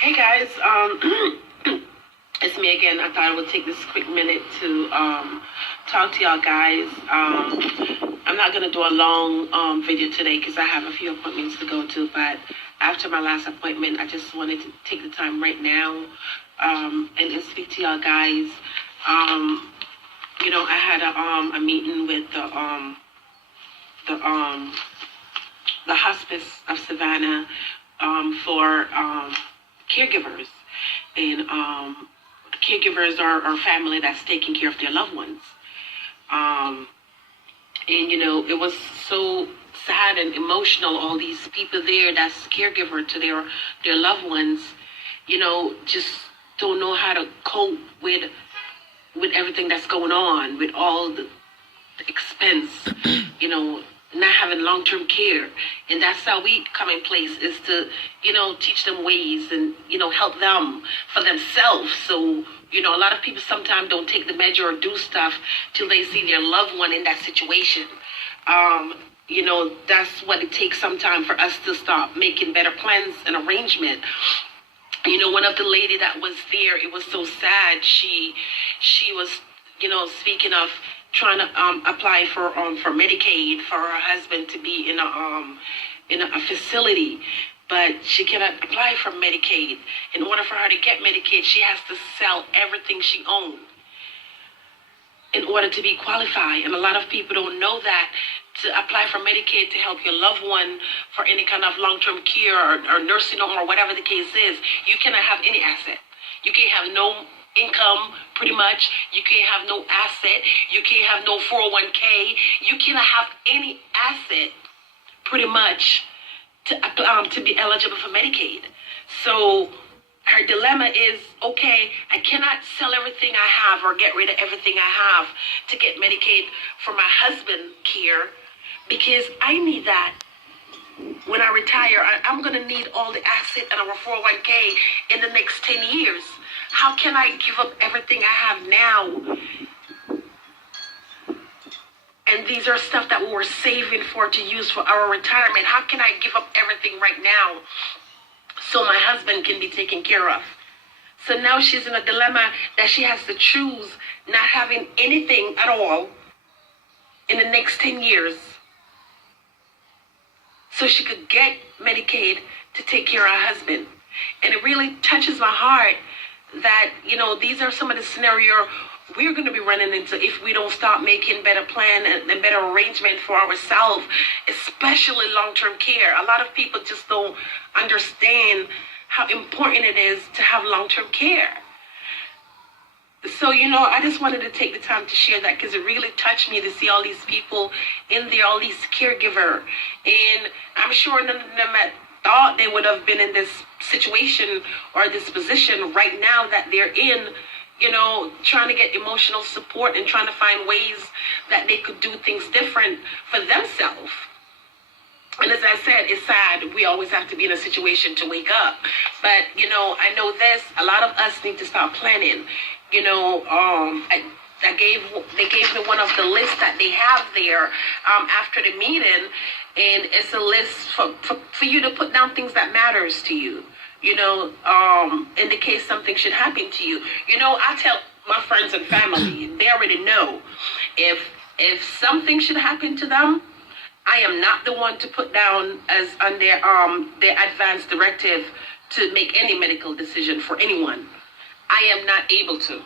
Hey guys, it's me again. I thought I would take this quick minute to talk to y'all guys. I'm not gonna do a long video today because I have a few appointments to go to. But after my last appointment, I just wanted to take the time right now and speak to y'all guys. I had a meeting with the hospice of Savannah for caregivers, and caregivers are family that's taking care of their loved ones. It was so sad and emotional. All these people there that's caregiver to their loved ones, just don't know how to cope with everything that's going on, with all the expense, not having long-term care. And that's how we come in place, is to, teach them ways and, help them for themselves. So, a lot of people sometimes don't take the measure or do stuff till they see their loved one in that situation. That's what it takes sometimes for us to start making better plans and arrangement. One of the lady that was there, it was so sad. She was, speaking of trying to apply for Medicaid for her husband to be in a facility, but she cannot apply for Medicaid. In order for her to get Medicaid, she has to sell everything she owns in order to be qualified. And a lot of people don't know that to apply for Medicaid to help your loved one for any kind of long-term care or nursing home or whatever the case is, you cannot have any asset. You can't have no income, pretty much. You can't have no asset. You can't have no 401k. You cannot have any asset, pretty much, to be eligible for Medicaid. So her dilemma is, okay, I cannot sell everything I have or get rid of everything I have to get Medicaid for my husband care, because I need that. When I retire, I'm going to need all the asset and our 401k in the next 10 years. How can I give up everything I have now? And these are stuff that we were saving for to use for our retirement. How can I give up everything right now so my husband can be taken care of? So now she's in a dilemma that she has to choose not having anything at all in the next 10 years so she could get Medicaid to take care of her husband. And it really touches my heart that, these are some of the scenarios we're going to be running into if we don't start making better plan and better arrangement for ourselves, especially long-term care. A lot of people just don't understand how important it is to have long-term care. So, I just wanted to take the time to share that because it really touched me to see all these people in there, all these caregiver. And I'm sure none of them thought they would have been in this situation or this position right now that they're in, trying to get emotional support and trying to find ways that they could do things different for themselves. And as I said, it's sad. We always have to be in a situation to wake up. But, I know this, a lot of us need to start planning. They gave me one of the lists that they have there after the meeting. And it's a list for you to put down things that matters to you. In the case something should happen to you. I tell my friends and family, they already know. If something should happen to them, I am not the one to put down as on their advance directive to make any medical decision for anyone. I am not able to.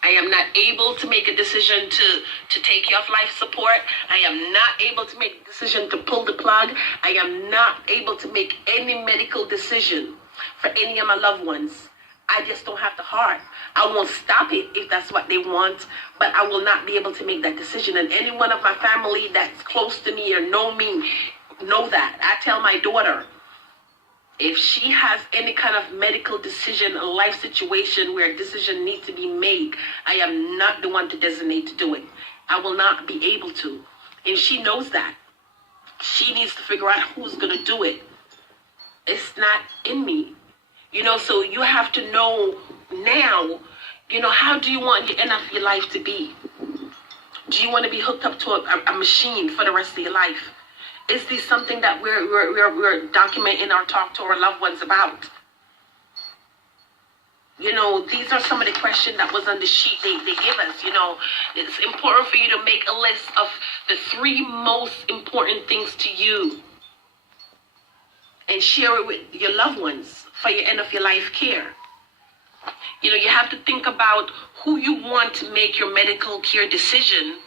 I am not able to make a decision to take you off life support. I am not able to make a decision to pull the plug. I am not able to make any medical decision for any of my loved ones. I just don't have the heart. I won't stop it if that's what they want, but I will not be able to make that decision. And any one of my family that's close to me or know me, know that. I tell my daughter, if she has any kind of medical decision, a life situation where a decision needs to be made, I am not the one to designate to do it. I will not be able to. And she knows that. She needs to figure out who's going to do it. It's not in me. So you have to know now, how do you want the end of your life to be? Do you want to be hooked up to a machine for the rest of your life? Is this something that we're documenting or talk to our loved ones about? These are some of the questions that was on the sheet they give us. It's important for you to make a list of the 3 most important things to you and share it with your loved ones for your end of your life care. You have to think about who you want to make your medical care decision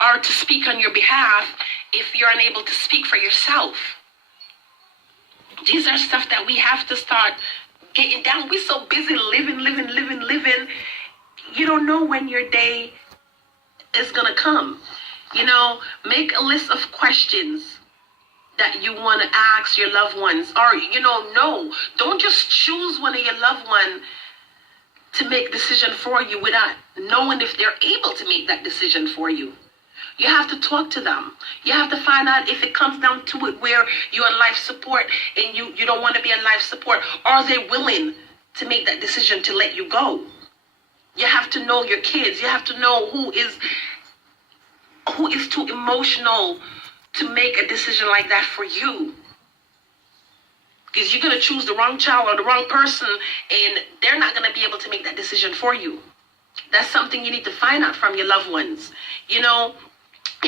or to speak on your behalf if you're unable to speak for yourself. These are stuff that we have to start getting down. We're so busy living. You don't know when your day is going to come. Make a list of questions that you want to ask your loved ones. Or, no. Don't just choose one of your loved ones to make a decision for you without knowing if they're able to make that decision for you. You have to talk to them. You have to find out if it comes down to it where you're on life support and you don't want to be on life support. Are they willing to make that decision to let you go? You have to know your kids. You have to know who is too emotional to make a decision like that for you. Because you're going to choose the wrong child or the wrong person and they're not going to be able to make that decision for you. That's something you need to find out from your loved ones. You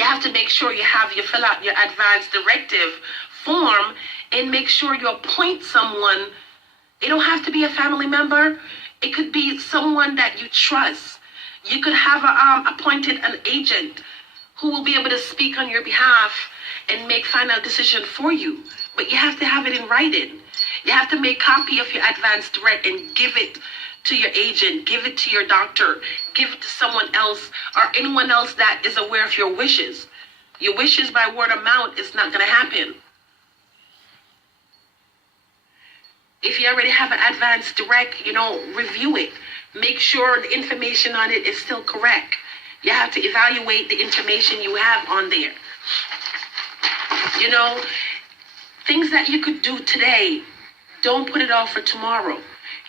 have to make sure you fill out your advance directive form and make sure you appoint someone. It don't have to be a family member. It could be someone that you trust. You could have appointed an agent who will be able to speak on your behalf and make final decision for you. But you have to have it in writing. You have to make copy of your advance direct and give it to your agent, give it to your doctor, give it to someone else or anyone else that is aware of your wishes. Your wishes by word of mouth is not going to happen. If you already have an advance direct, review it. Make sure the information on it is still correct. You have to evaluate the information you have on there. Things that you could do today, don't put it off for tomorrow.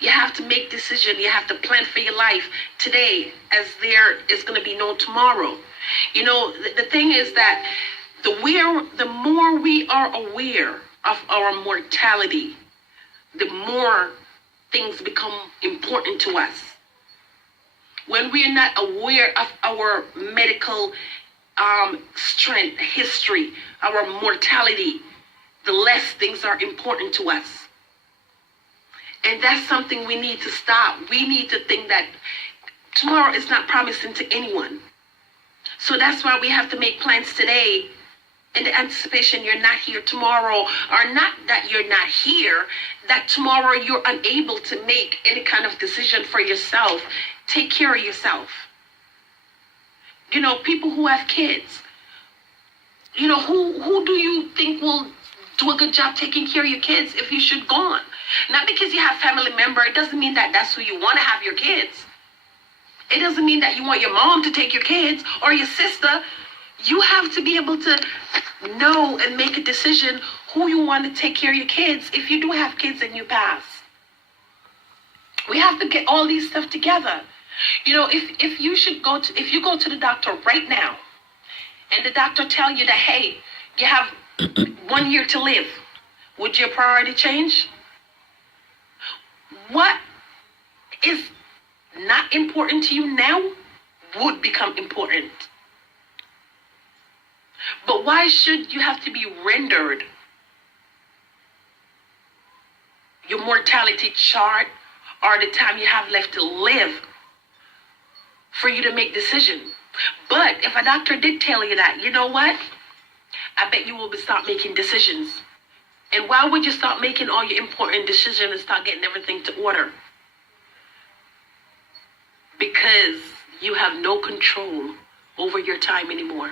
You have to make decisions. You have to plan for your life today as there is going to be no tomorrow. The thing is that the more we are aware of our mortality, the more things become important to us. When we are not aware of our medical strength, history, our mortality, the less things are important to us. And that's something we need to stop. We need to think that tomorrow is not promising to anyone. So that's why we have to make plans today in the anticipation you're not here tomorrow, or not that you're not here, that tomorrow you're unable to make any kind of decision for yourself. Take care of yourself. People who have kids, who do you think will do a good job taking care of your kids if you should gone? Not because you have family member, it doesn't mean that that's who you want to have your kids. It doesn't mean that you want your mom to take your kids or your sister. You have to be able to know and make a decision who you want to take care of your kids if you do have kids and you pass. We have to get all these stuff together. If you go to the doctor right now and the doctor tell you that, hey, you have 1 year to live, would your priority change? What is not important to you now would become important. But why should you have to be rendered your mortality chart or the time you have left to live for you to make decision? But if a doctor did tell you that, you know what? I bet you will start making decisions. And why would you start making all your important decisions and start getting everything to order? Because you have no control over your time anymore.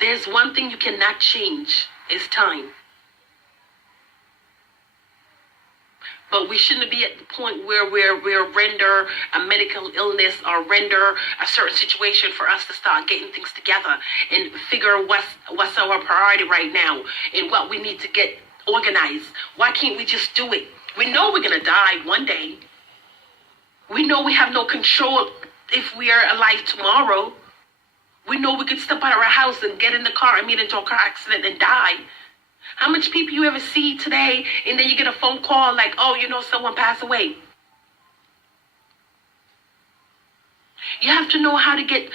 There's one thing you cannot change, is time. But we shouldn't be at the point where we're render a medical illness or render a certain situation for us to start getting things together and figure what's our priority right now and what we need to get organized. Why can't we just do it? We know we're going to die one day. We know we have no control if we are alive tomorrow. We know we could step out of our house and get in the car and meet into a car accident and die. How much people you ever see today, and then you get a phone call like, oh, someone passed away. You have to know how to get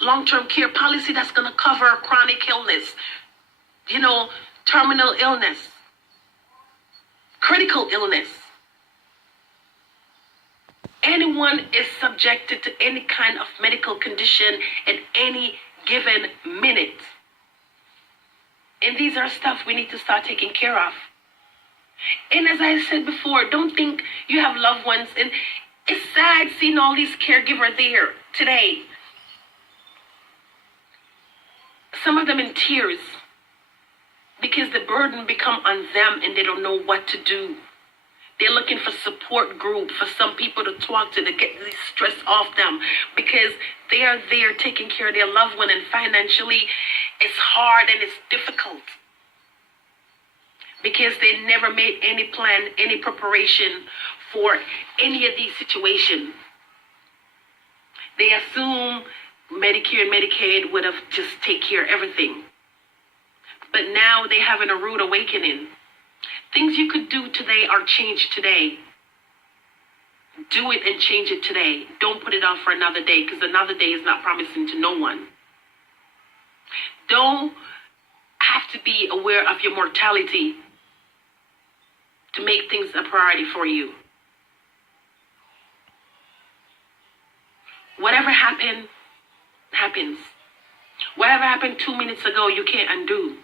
long-term care policy that's going to cover chronic illness, terminal illness, critical illness. Anyone is subjected to any kind of medical condition at any given minute. And these are stuff we need to start taking care of. And as I said before, don't think you have loved ones. And it's sad seeing all these caregivers there today. Some of them in tears because the burden become on them and they don't know what to do. They're looking for support group, for some people to talk to get the stress off them, because they are there taking care of their loved one, and financially it's hard and it's difficult because they never made any plan, any preparation for any of these situations. They assume Medicare and Medicaid would have just take care of everything. But now they're having a rude awakening. Things you could do today are changed today. Do it and change it today. Don't put it off for another day, because another day is not promising to no one. Don't have to be aware of your mortality to make things a priority for you. Whatever happened, happens. Whatever happened 2 minutes ago, you can't undo.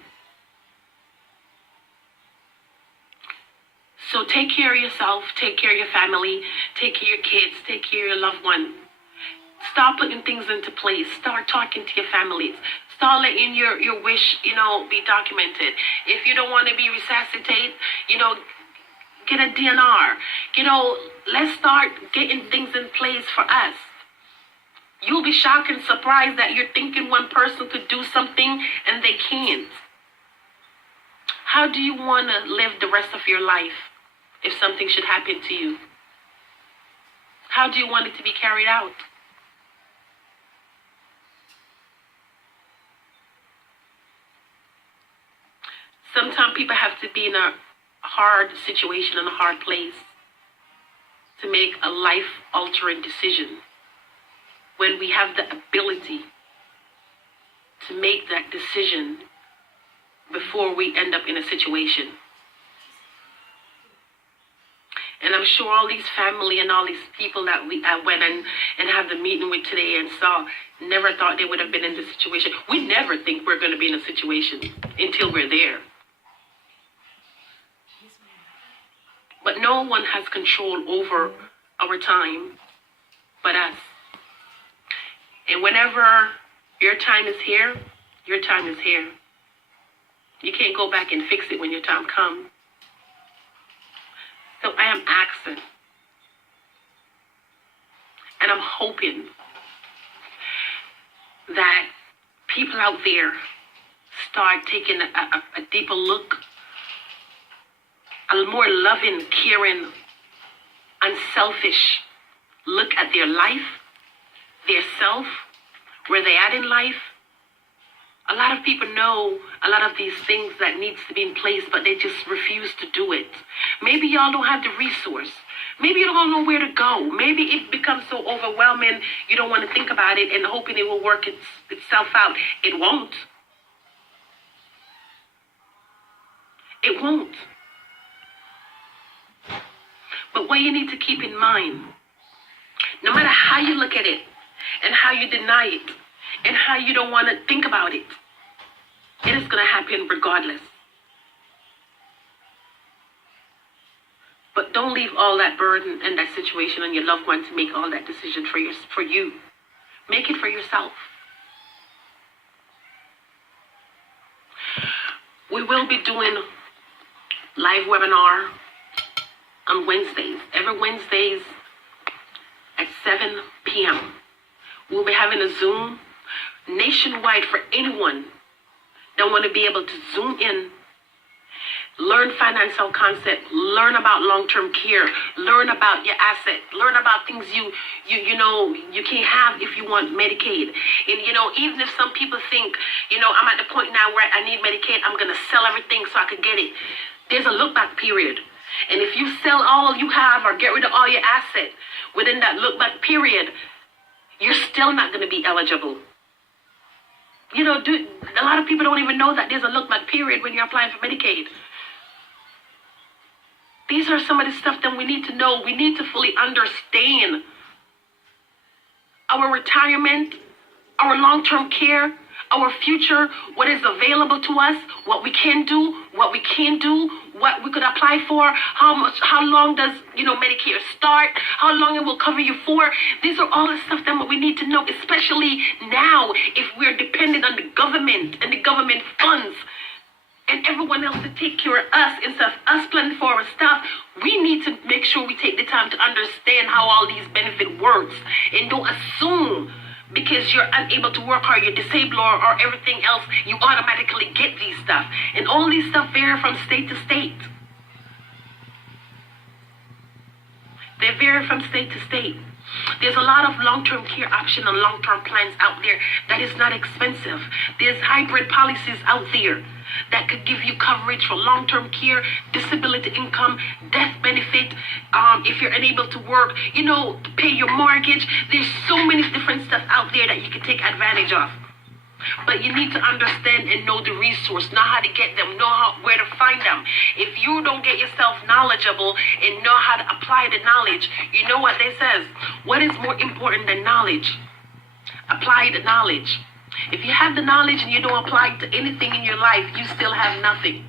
So take care of yourself, take care of your family, take care of your kids, take care of your loved one. Start putting things into place. Start talking to your families. Start letting your wish, be documented. If you don't want to be resuscitated, get a DNR. Let's start getting things in place for us. You'll be shocked and surprised that you're thinking one person could do something and they can't. How do you want to live the rest of your life if something should happen to you? How do you want it to be carried out? Sometimes people have to be in a hard situation, in a hard place, to make a life-altering decision. When we have the ability to make that decision before we end up in a situation. And I'm sure all these family and all these people that I went and have the meeting with today and saw never thought they would have been in this situation. We never think we're going to be in a situation until we're there. But no one has control over our time but us. And whenever your time is here, your time is here. You can't go back and fix it when your time comes. So I am asking, and I'm hoping that people out there start taking a deeper look, a more loving, caring, unselfish look at their life, their self, where they at in life. A lot of people know a lot of these things that needs to be in place, but they just refuse to do it. Maybe y'all don't have the resource. Maybe you don't know where to go. Maybe it becomes so overwhelming you don't want to think about it and hoping it will work itself out. It won't. It won't. But what you need to keep in mind, no matter how you look at it and how you deny it and how you don't want to think about it, it is going to happen regardless. But don't leave all that burden and that situation on your loved one to make all that decision for you. Make it for yourself. We will be doing live webinar on Wednesdays. Every Wednesdays at 7 p.m. We'll be having a Zoom nationwide for anyone that want to be able to Zoom in Learn financial concept. Learn about long-term care. Learn about your asset. Learn about things you can't have if you want Medicaid. And even if some people think, I'm at the point now where I need Medicaid, I'm gonna sell everything so I could get it. There's a look back period. And if you sell all you have or get rid of all your asset within that look back period, you're still not gonna be eligible. A lot of people don't even know that there's a look back period when you're applying for Medicaid. These are some of the stuff that we need to know. We need to fully understand our retirement, our long-term care, our future, what is available to us, what we can do, what we can't do, what we could apply for, how long does, Medicare start, how long it will cover you for. These are all the stuff that we need to know, especially now if we're dependent on the government and the government funds and everyone else to take care of us instead of us planning for our stuff. We need to make sure we take the time to understand how all these benefit works, and don't assume because you're unable to work or you're disabled or everything else, you automatically get these stuff. And all these stuff vary from state to state. They vary from state to state. There's a lot of long-term care options and long-term plans out there that is not expensive. There's hybrid policies out there that could give you coverage for long-term care, disability income, death benefit, if you're unable to work, to pay your mortgage. There's so many different stuff out there that you can take advantage of. But you need to understand and know the resource, know how to get them, know where to find them. If you don't get yourself knowledgeable and know how to apply the knowledge, you know what they says? What is more important than knowledge? Apply the knowledge. If you have the knowledge and you don't apply it to anything in your life, you still have nothing.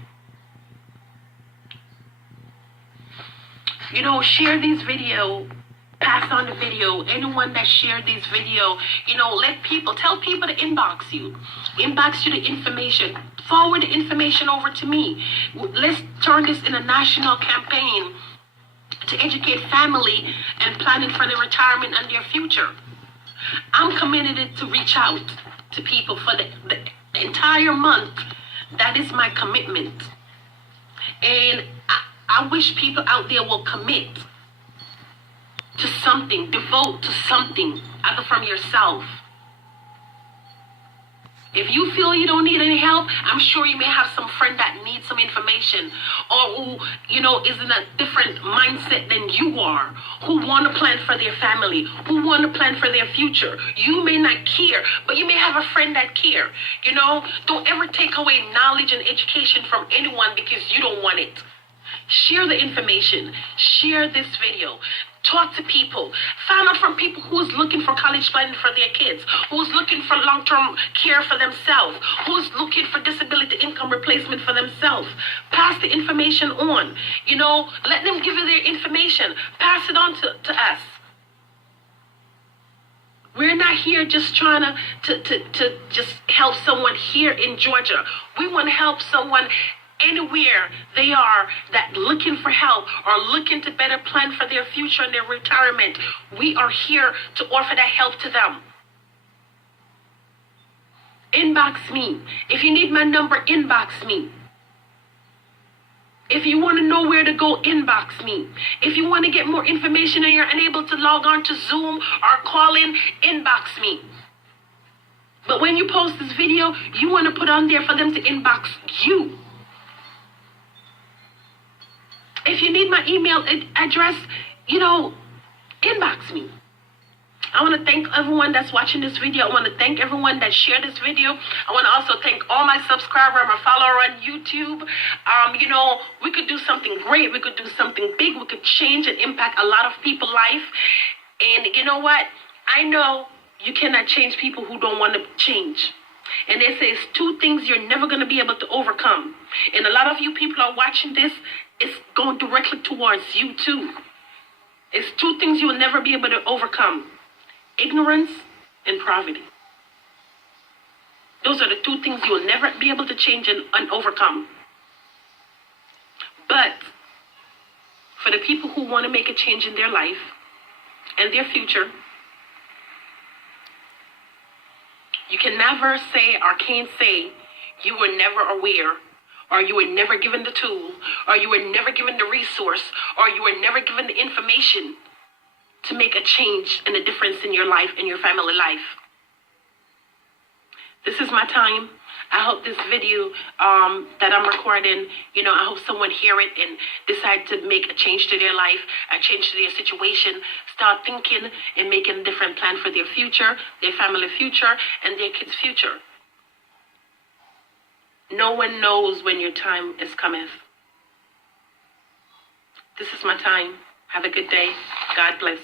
Share these videos. Pass on the video. Anyone that shared this video, tell people to inbox you the information, forward the information over to me. Let's turn this in a national campaign to educate family and planning for their retirement and their future. I'm committed to reach out to people for the entire month. That is my commitment. And I wish people out there will commit to something, devote to something other from yourself. If you feel you don't need any help, I'm sure you may have some friend that needs some information, or who, is in a different mindset than you are, who want to plan for their family, who want to plan for their future. You may not care, but you may have a friend that care. Don't ever take away knowledge and education from anyone because you don't want it. Share the information. Share this video. Talk to people. Find out from people who's looking for college planning for their kids, who's looking for long-term care for themselves, who's looking for disability income replacement for themselves. Pass the information on. Let them give you their information. Pass it on to us. We're not here just trying to just help someone here in Georgia. We want to help someone anywhere they are that looking for help or looking to better plan for their future and their retirement. We are here to offer that help to them. Inbox me. If you need my number, inbox me. If you want to know where to go, inbox me. If you want to get more information and you're unable to log on to Zoom or call in, inbox me. But when you post this video, you want to put on there for them to inbox you. If you need my email address, inbox me. I want to thank everyone that's watching this video. I want to thank everyone that shared this video. I want to also thank all my subscribers, my followers on YouTube. We could do something great. We could do something big. We could change and impact a lot of people's life. And you know what? I know you cannot change people who don't want to change. And they say it's two things you're never going to be able to overcome. And a lot of you people are watching this, it's going directly towards you too. It's two things you will never be able to overcome. Ignorance and poverty. Those are the two things you will never be able to change and overcome. But for the people who want to make a change in their life and their future, you can never say or can't say you were never aware or you were never given the tool, or you were never given the resource, or you were never given the information to make a change and a difference in your life and your family life. This is my time. I hope this video that I'm recording, I hope someone hear it and decide to make a change to their life, a change to their situation, start thinking and making a different plan for their future, their family future, and their kids' future. No one knows when your time is cometh. This is my time. Have a good day. God bless.